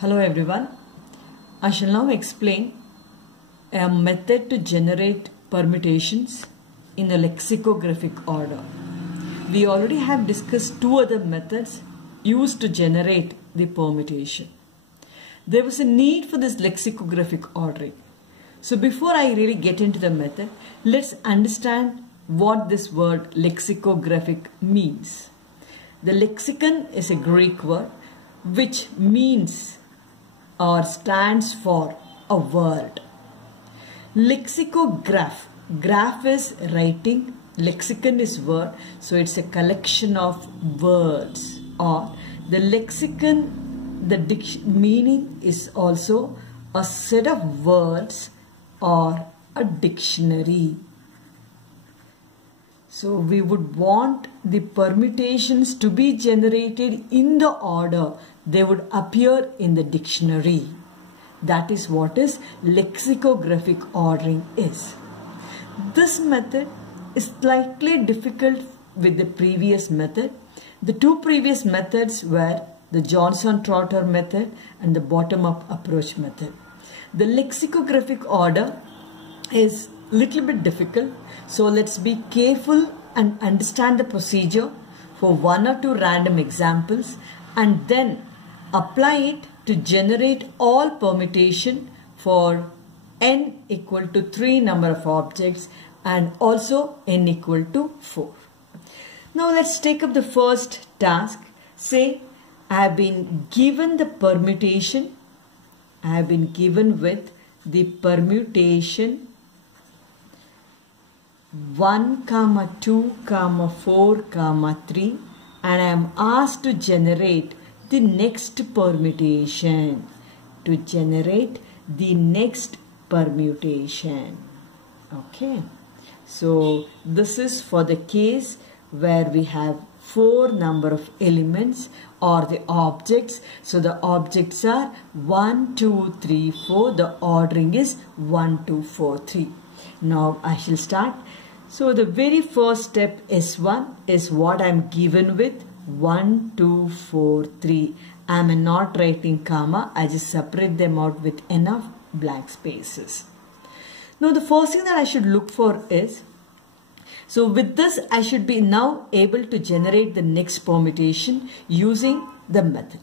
Hello everyone. I shall now explain a method to generate permutations in a lexicographic order. We already have discussed two other methods used to generate the permutation. There was a need for this lexicographic ordering. So before I really get into the method, let's understand what this word lexicographic means. The lexicon is a Greek word which means or stands for a word. Lexicograph. Graph is writing, lexicon is word, so it's a collection of words. Or the lexicon, the meaning is also a set of words or a dictionary. So we would want the permutations to be generated in the order they would appear in the dictionary. That is what is lexicographic ordering is. This method is slightly difficult with the previous method. The two previous methods were the Johnson-Trotter method and the bottom-up approach method. The lexicographic order is little bit difficult, so let's be careful and understand the procedure for one or two random examples and then apply it to generate all permutation for n equal to 3 number of objects and also n equal to 4. Now let's take up the first task. Say I have been given the permutation, I have been given with the permutation 1, 2, 4, 3 and I am asked to generate the next permutation. Okay. So this is for the case where we have 4 number of elements or the objects. So the objects are 1, 2, 3, 4. The ordering is 1, 2, 4, 3. Now I shall start. So the very first step S1 is what I am given with 1, 2, 4, 3. I am not writing comma. I just separate them out with enough blank spaces. Now the first thing that I should look for is, so with this I should be now able to generate the next permutation using the method.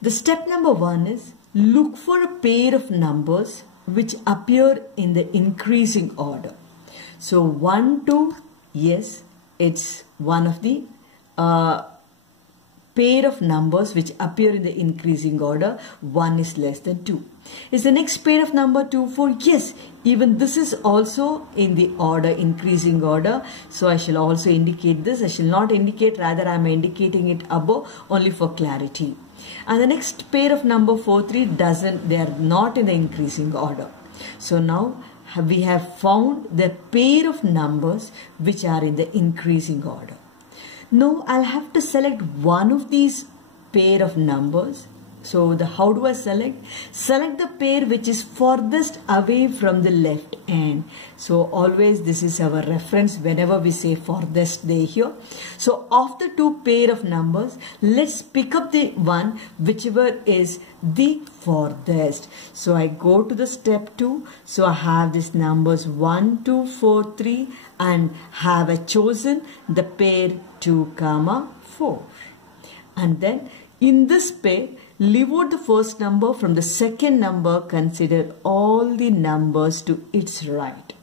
The step number 1 is look for a pair of numbers which appear in the increasing order. So 1, 2, yes, it's one of the pair of numbers which appear in the increasing order. 1 is less than 2. Is the next pair of number 2, 4? Yes, even this is also in the order, increasing order. So I shall also indicate this. I shall not indicate, rather I am indicating it above only for clarity. And the next pair of number 4, 3 doesn't, they are not in the increasing order. So now we have found the pair of numbers which are in the increasing order. Now I'll have to select one of these pair of numbers. So how do I select? Select the pair which is farthest away from the left end. So always this is our reference whenever we say farthest there here. So of the two pair of numbers, let's pick up the one whichever is the farthest. So I go to the step 2. So I have these numbers 1, 2, 4, 3 and have I chosen the pair 2, 4. And then in this pair, leave out the first number. From the second number, consider all the numbers to its right.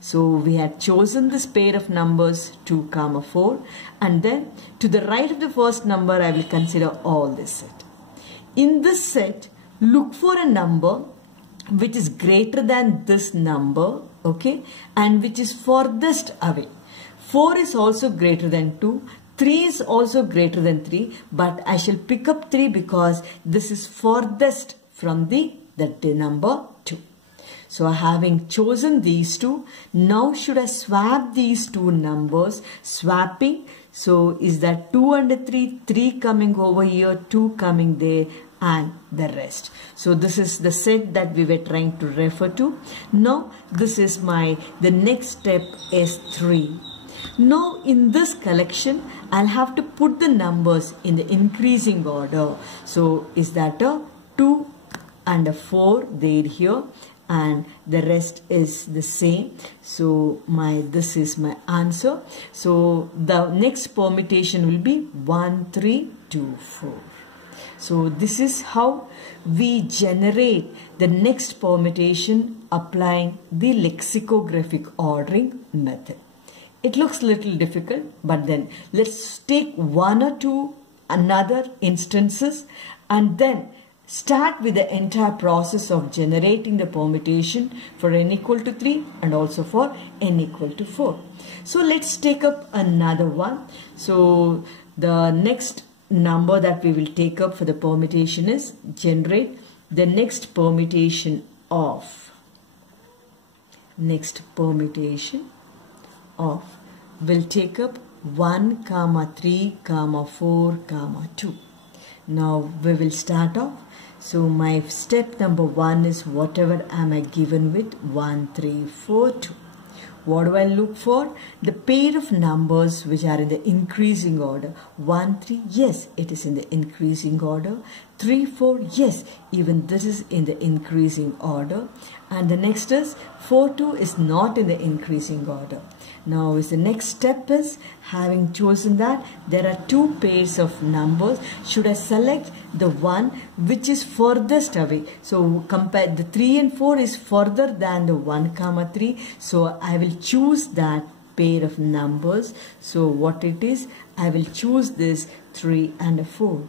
So we had chosen this pair of numbers 2, 4 and then to the right of the first number I will consider all this set. In this set, look for a number which is greater than this number, okay, and which is farthest away. 4 is also greater than 2. 3 is also greater than 3, but I shall pick up 3 because this is farthest from the number 2. So having chosen these two, now should I swap these two numbers? Swapping, so is that 2 and 3, 3 coming over here, 2 coming there and the rest. So this is the set that we were trying to refer to. Now this is the next step is 3. Now in this collection, I'll have to put the numbers in the increasing order. So is that a 2 and a 4 there here, and the rest is the same. So this is my answer. So the next permutation will be 1 3 2 4. So this is how we generate the next permutation applying the lexicographic ordering method. It looks a little difficult, but then let's take one or two another instances and then start with the entire process of generating the permutation for n equal to 3 and also for n equal to 4. So let's take up another one. So the next number that we will take up for the permutation is generate the next permutation of will take up 1, 3, 4, 2. Now we will start off. So my step number 1 is whatever am I given with 1, 3, 4, 2. What do I look for? The pair of numbers which are in the increasing order. 1, 3, yes, it is in the increasing order. 3, 4, yes, even this is in the increasing order. And the next is 4, 2 is not in the increasing order. Now the next step is, having chosen that, there are two pairs of numbers. Should I select the one which is furthest away? So compare the 3 and 4 is further than the 1, 3. So I will choose that pair of numbers. So what it is, I will choose this 3 and 4.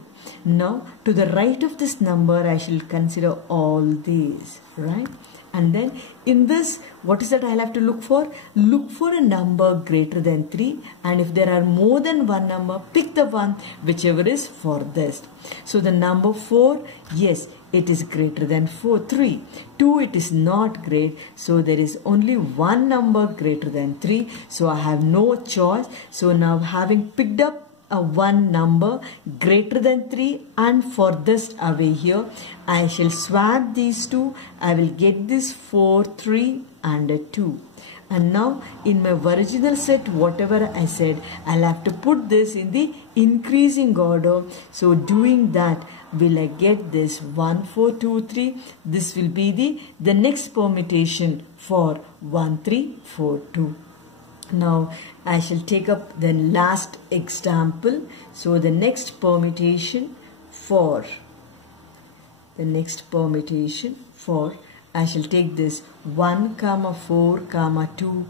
Now to the right of this number I shall consider all these, right? And then in this, what is that I'll have to look for? Look for a number greater than 3, and if there are more than one number, pick the one whichever is furthest. So the number 4, yes, it is greater than 3. 2, it is not great. So there is only one number greater than 3. So I have no choice. So now having picked up a one number greater than 3 and furthest away here, I shall swap these two. I will get this 4, 3 and a 2. And now in my original set, whatever I said, I'll have to put this in the increasing order. So doing that, will I get this 1, 4, 2, 3. This will be the next permutation for 1, 3, 4, 2. Now I shall take up the last example. So the next permutation for I shall take this 1, 4, 2,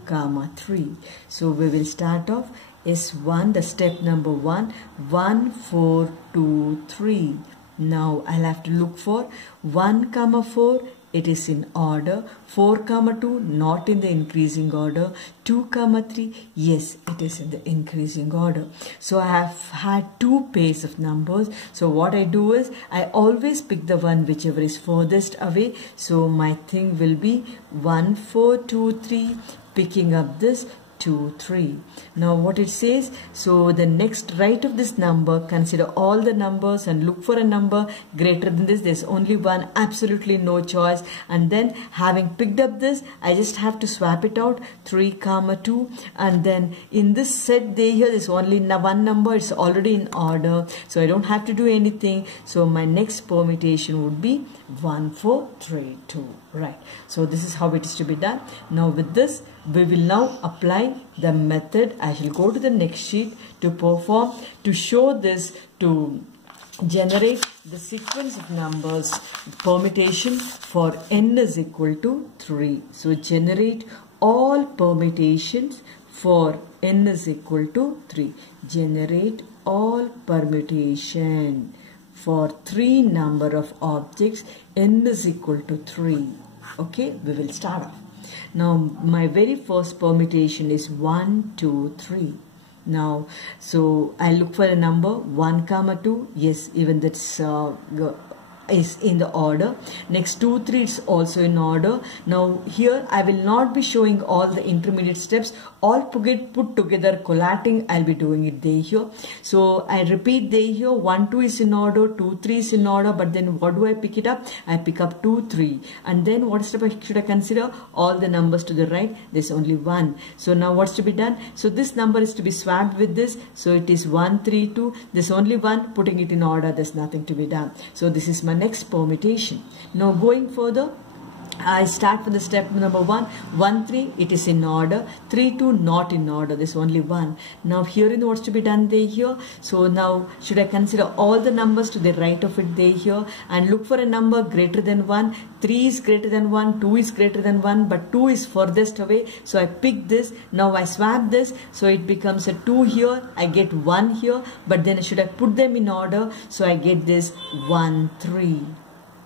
3. So we will start off S1, the step number 1, 1, 4, 2, 3. Now I'll have to look for 1, 4. It is in order. 4, 2, not in the increasing order. 2, 3, yes, it is in the increasing order. So I have had two pairs of numbers. So what I do is, I always pick the one whichever is furthest away. So my thing will be 1, 4, 2, 3, picking up this 2, 3. Now what it says, so the next right of this number, consider all the numbers and look for a number greater than this. There's only one, absolutely no choice. And then having picked up this, I just have to swap it out, 3, 2. And then in this set there's only one number, it's already in order. So I don't have to do anything. So my next permutation would be 1, 4, 3, 2. Right. So this is how it is to be done. Now with this, we will now apply the method. I shall go to the next sheet to show this, to generate the sequence of numbers permutation for n is equal to 3. So generate all permutations for n is equal to 3. Generate all permutation for 3 number of objects, n is equal to 3. Okay, we will start off. Now my very first permutation is 1, 2, 3. Now, so I look for a number 1, 2. Yes, even that's is in the order. Next 2, 3 is also in order. Now here I will not be showing all the intermediate steps. All put together, collating, I'll be doing it there here. So I repeat there here, 1, 2 is in order, 2, 3 is in order, but then what do I pick it up? I pick up 2, 3. And then what step should I consider? All the numbers to the right, there's only one. So now what's to be done? So this number is to be swapped with this. So it is 1, 3, 2. There's only one, putting it in order, there's nothing to be done. So this is my next permutation. Now going further, I start with the step number 1, 1, 3, it is in order, 3, 2, not in order, there's only 1. Now here in what's to be done there here, so now should I consider all the numbers to the right of it there here and look for a number greater than 1, 3 is greater than 1, 2 is greater than 1, but 2 is furthest away, so I pick this, now I swap this, so it becomes a 2 here, I get 1 here, but then should I put them in order, so I get this 1, 3.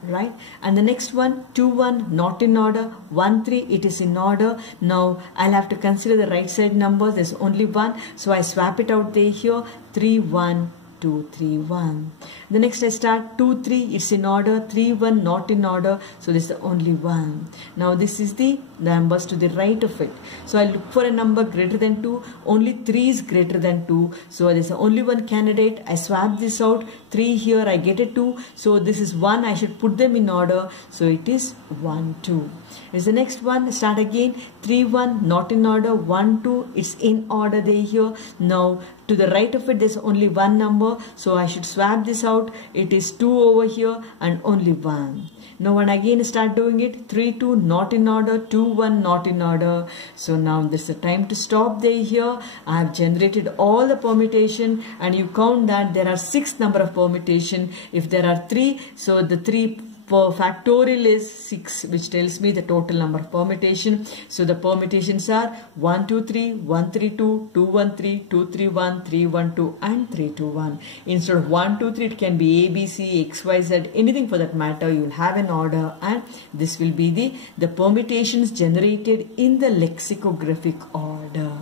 Right, and the next one 2 1 not in order, 1 3 it is in order. Now I'll have to consider the right side numbers, there's only 1, so I swap it out there here, 3 1 2 3 1. The next I start 2 3 it's in order, 3 1 not in order, so this is the only 1. Now this is the numbers to the right of it, so I look for a number greater than 2, only 3 is greater than 2, so there's only one candidate. I swap this out, 3 here, I get a 2, so this is 1, I should put them in order, so it is 1 2. Is the next one, start again, 3 1 not in order, 1 2 it's in order there here. Now to the right of it there's only one number, so I should swap this out, it is 2 over here and only 1. Now and again start doing it, 3 2 not in order, 2 1 not in order. So now this is the time to stop there here. I have generated all the permutation and you count that there are 6 number of permutation. If there are 3, so the 3 factorial is 6, which tells me the total number of permutation. So the permutations are 1 2 3, 1 3 2, 2 1 3, 2 3 1, 3 1 2 and 3 2 1. Instead of 1 2 3 it can be A B C X Y Z, anything for that matter. You will have an order and this will be the permutations generated in the lexicographic order.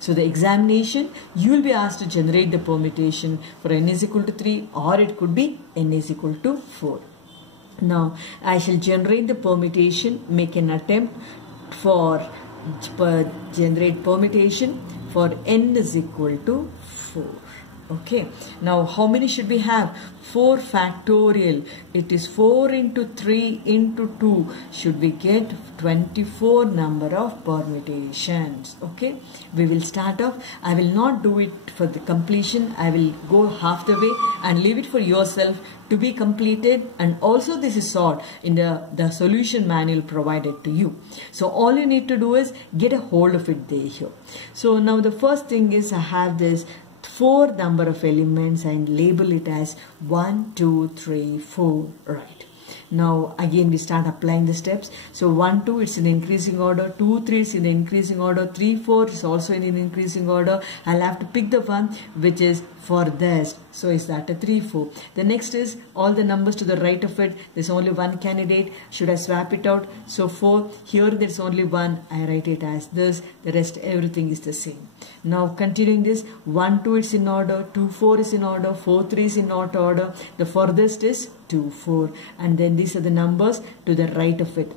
So the examination, you will be asked to generate the permutation for n is equal to 3 or it could be n is equal to 4. Now I shall generate the permutation, make an attempt for generate permutation for n is equal to 4. Okay, now how many should we have? 4 factorial. It is 4 into 3 into 2. Should we get 24 number of permutations? Okay, we will start off. I will not do it for the completion. I will go half the way and leave it for yourself to be completed, and also this is solved in the solution manual provided to you. So all you need to do is get a hold of it there here. So now the first thing is I have this 4 number of elements and label it as 1 2 3 4. Right, now again we start applying the steps. So 1 2 it's in increasing order, 2 3 is in increasing order, 3 4 is also in increasing order. I'll have to pick the one which is furthest, so is that a 3 4. The next is all the numbers to the right of it, there's only one candidate. Should I swap it out? So 4, here there's only one, I write it as this, the rest everything is the same. Now continuing this, 1 2 it's in order, 2 4 is in order, 4 3 is in not order, the furthest is 2 4, and then these are the numbers to the right of it.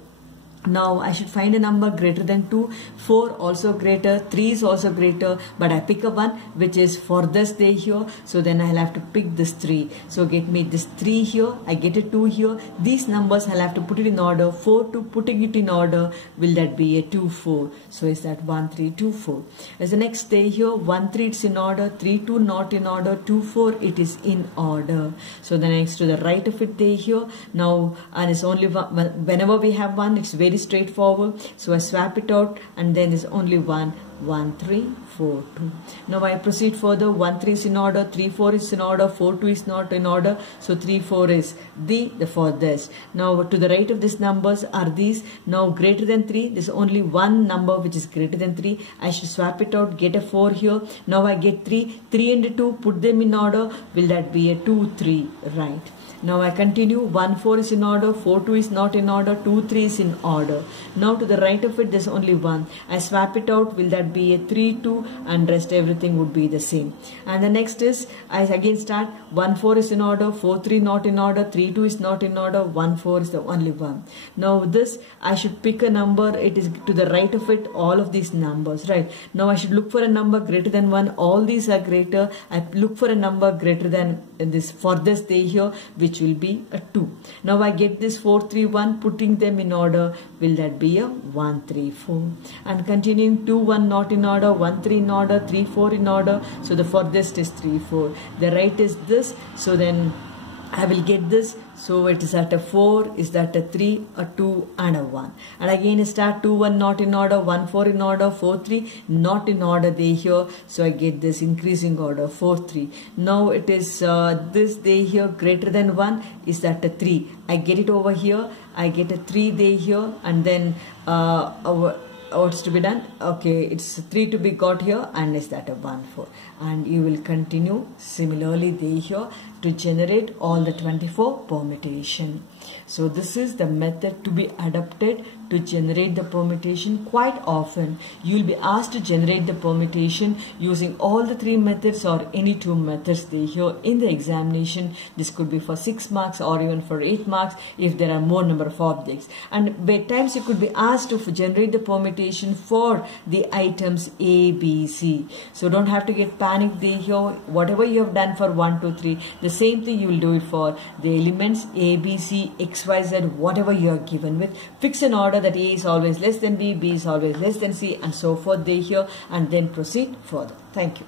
Now I should find a number greater than 2, 4 also greater, 3 is also greater, but I pick a one which is furthest there here, so then I'll have to pick this 3. So get me this 3 here, I get a 2 here, these numbers I'll have to put it in order, 4 2 putting it in order, will that be a 2 4, so is that 1 3 2 4. As the next day here, 1 3 it's in order, 3 2 not in order, 2 4 it is in order. So the next to the right of it there here, now and it's only one, whenever we have one it's very straightforward, so I swap it out and then there's only one, 1 3 4 2. Now I proceed further, 1 3 is in order, 3 4 is in order, 4 2 is not in order, so 3 4 is the furthest. Now to the right of these numbers are these. Now greater than 3, there's only one number which is greater than 3. I should swap it out, get a 4 here. Now I get 3 and 2, put them in order, will that be a 2 3, right? Now I continue, 1 4 is in order, 4 2 is not in order, 2 3 is in order. Now to the right of it there's only one, I swap it out, will that be a 3 2, and rest everything would be the same. And the next is I again start, 1 4 is in order, 4 3 not in order, 3 2 is not in order, 1 4 is the only one. Now this I should pick a number, it is to the right of it, all of these numbers, right? Now I should look for a number greater than 1, all these are greater. I look for a number greater than this furthest day here, which will be a 2. Now I get this 4 3 1, putting them in order, will that be a 1 3 4, and continuing 2 1 not in order, 1 3 in order, 3 4 in order, so the furthest is 3 4. The right is this, so then I will get this, So it is at a 4, is that a 3, a 2 and a 1. And again start 2, 1 not in order, 1, 4 in order, 4, 3 not in order they here. So I get this increasing order 4, 3. Now it is this they here greater than 1, is that a 3. I get it over here, I get a 3 they here, and then what's to be done? Okay, it's 3 to be got here, and is that a 1, 4. And you will continue similarly they here to generate all the 24 permutation. So this is the method to be adopted to generate the permutation. Quite often you will be asked to generate the permutation using all the 3 methods or any 2 methods they here in the examination. This could be for 6 marks or even for 8 marks if there are more number of objects. And at times you could be asked to generate the permutation for the items A, B, C. So don't have to get panicked they here. Whatever you have done for 1, 2, 3, the same thing you will do it for the elements A, B, C, X, Y, Z, whatever you are given with. Fix an order that A is always less than B, B is always less than C, and so forth they here, and then proceed further. Thank you.